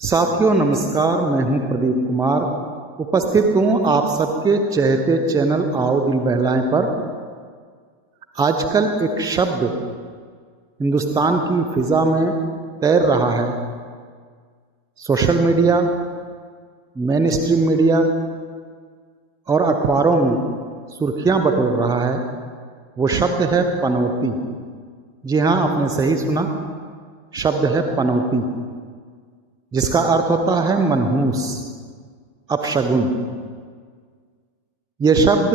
साथियों नमस्कार, मैं हूं प्रदीप कुमार। उपस्थित हूं आप सबके चहेते चैनल आओ दिल बहलाएं पर। आजकल एक शब्द हिंदुस्तान की फिजा में तैर रहा है। Social media, main stream media और अखबारों में सुर्खियां बटोर रहा है। वो शब्द है पनौती। जी हाँ, आपने सही सुना, शब्द है पनौती, जिसका अर्थ होता है मनहूस, अपशगुन। ये शब्द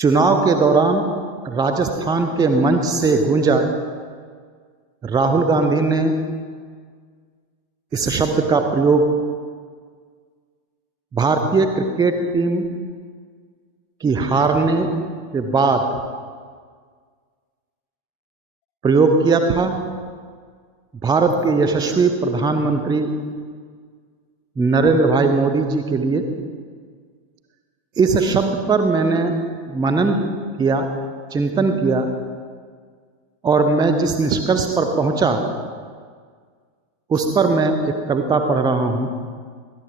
चुनाव के दौरान राजस्थान के मंच से गूंजा। राहुल गांधी ने इस शब्द का प्रयोग भारतीय क्रिकेट टीम की हारने के बाद प्रयोग किया था। भारत के यशस्वी प्रधानमंत्री नरेंद्र भाई मोदी जी के लिए इस शब्द पर मैंने मनन किया, चिंतन किया और मैं जिस निष्कर्ष पर पहुंचा उस पर मैं एक कविता पढ़ रहा हूं।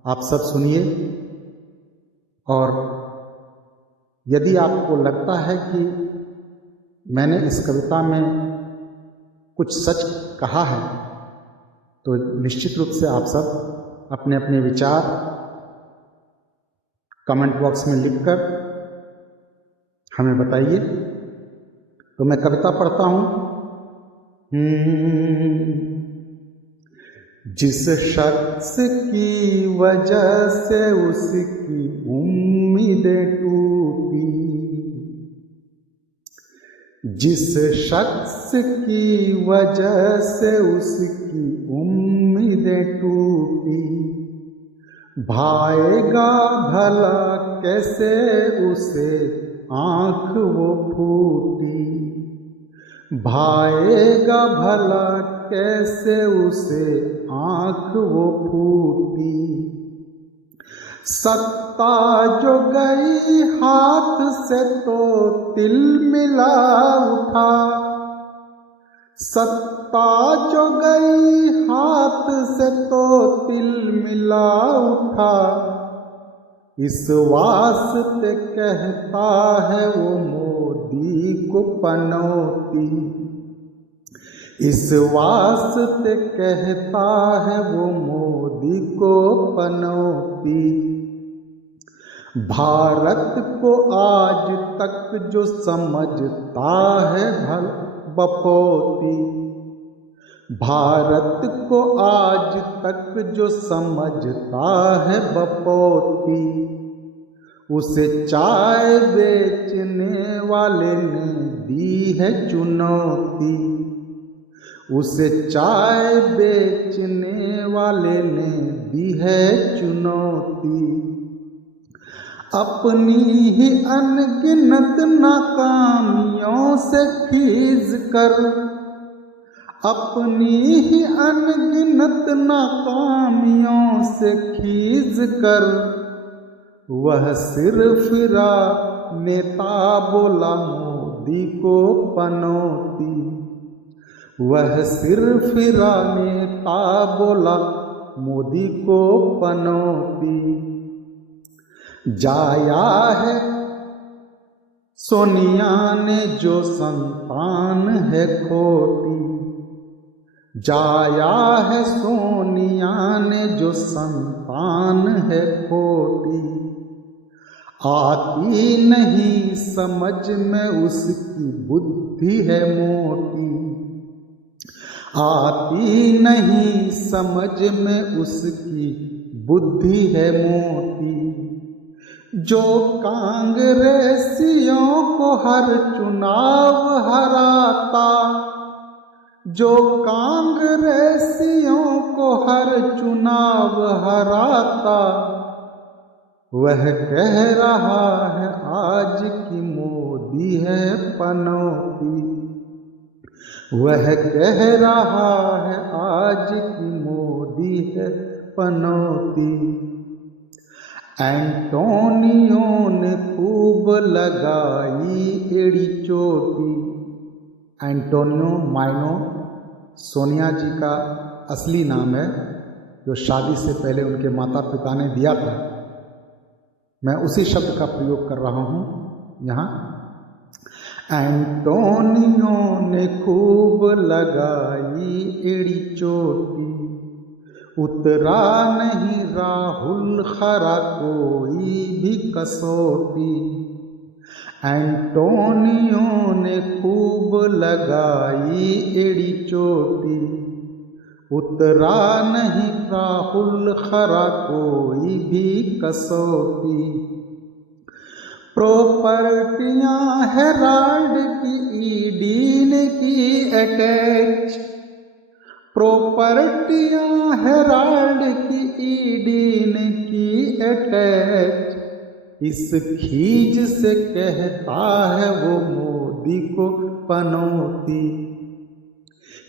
आप सब सुनिए, और यदि आपको लगता है कि मैंने इस कविता में कुछ सच कहा है तो निश्चित रूप से आप सब अपने अपने विचार कमेंट बॉक्स में लिखकर हमें बताइए। तो मैं कविता पढ़ता हूं। जिस शख्स की वजह से उसकी उम्मीदें टूटी, जिस शख्स की वजह से उसकी उम्मीदें टूटी, भाएगा भला कैसे उसे आँख वो फूटी, भाएगा भला कैसे उसे आँख वो फूटी। सत्ता जो गई हाथ से तो तिल मिला उठा, सत्ता जो गई हाथ से तो तिल मिला उठा, इस वास्ते कहता है वो मोदी को पनौती, इस वास्ते कहता है वो मोदी को पनौती। भारत को आज तक जो समझता है भल बपोती, भारत को आज तक जो समझता है बपोती, उसे चाय बेचने वाले ने दी है चुनौती, उसे चाय बेचने वाले ने दी है चुनौती। अपनी ही अनगिनत नाकामियों से खीज कर, अपनी ही अनगिनत नाकामियों से खीज कर, वह सिर्फ नेता बोला मोदी को पनौती, वह सिर्फ नेता बोला मोदी को पनौती। जाया है सोनिया ने जो संतान है खोटी, जाया है सोनिया ने जो संतान है खोटी, आती नहीं समझ में उसकी बुद्धि है मोटी, आती नहीं समझ में उसकी बुद्धि है मोटी। जो कांग्रेसियों को हर चुनाव हराता, जो कांग्रेसियों को हर चुनाव हराता, वह कह रहा है आज की मोदी है पनौती, वह कह रहा है आज की मोदी है पनौती। एंटोनियो ने खूब लगाई एड़ी चोटी, एंटोनियो माइनो सोनिया जी का असली नाम है, जो शादी से पहले उनके माता पिता ने दिया था। मैं उसी शब्द का प्रयोग कर रहा हूँ यहाँ। एंटोनियो ने खूब लगाई एड़ी चोटी, उतरा नहीं राहुल खरा कोई भी कसौटी। एंटोनियो ने खूब लगाई एड़ी चोटी, उतरा नहीं राहुल खरा कोई भी कसौटी। प्रॉपर्टियां हेराल्ड की ईडी ने की अटैच, प्रॉपर्टियां हेराल्ड की ईडी ने की अटैच। इस खीज से कहता है वो मोदी को पनौती,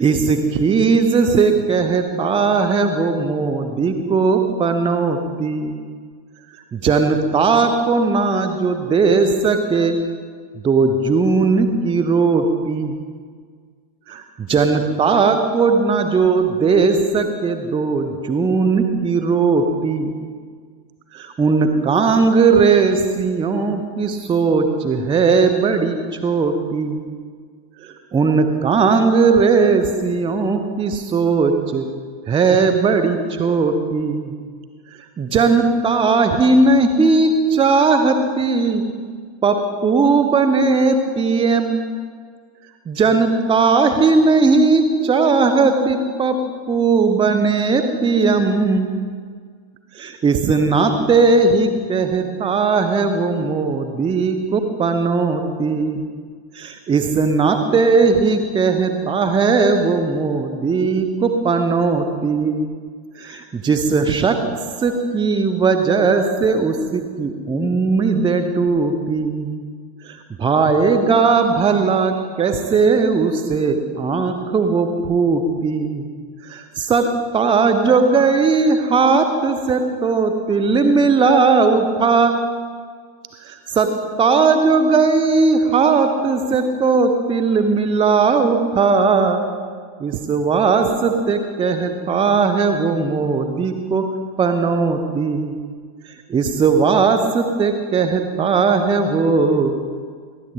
इस खीज से कहता है वो मोदी को पनौती। जनता को ना जो दे सके 2 जून की रोटी, जनता को ना जो दे सके 2 जून की रोटी। उन कांग्रेसियों की सोच है बड़ी छोटी, उन कांग्रेसियों की सोच है बड़ी छोटी। जनता ही नहीं चाहती पप्पू बने पीएम, जनता ही नहीं चाहती पप्पू बने पीएम। इस नाते ही कहता है वो मोदी को पनौती, इस नाते ही कहता है वो मोदी को पनौती। जिस शख्स की वजह से उसकी उम्मीदें टूटी, भाएगा भला कैसे उसे आंख वो फूटी। सत्ता जो गई हाथ से तो तिल मिला उठा, सत्ता जो गई हाथ से तो तिल मिला उठा। इस वास्ते कहता है वो मोदी को पनौती, इस वास्ते कहता है वो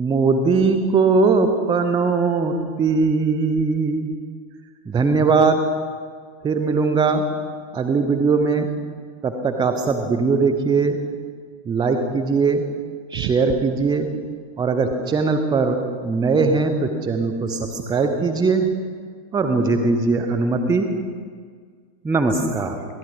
मोदी को पनौती। धन्यवाद। फिर मिलूँगा अगली वीडियो में। तब तक आप सब वीडियो देखिए, लाइक कीजिए, शेयर कीजिए और अगर चैनल पर नए हैं तो चैनल को सब्सक्राइब कीजिए और मुझे दीजिए अनुमति। नमस्कार।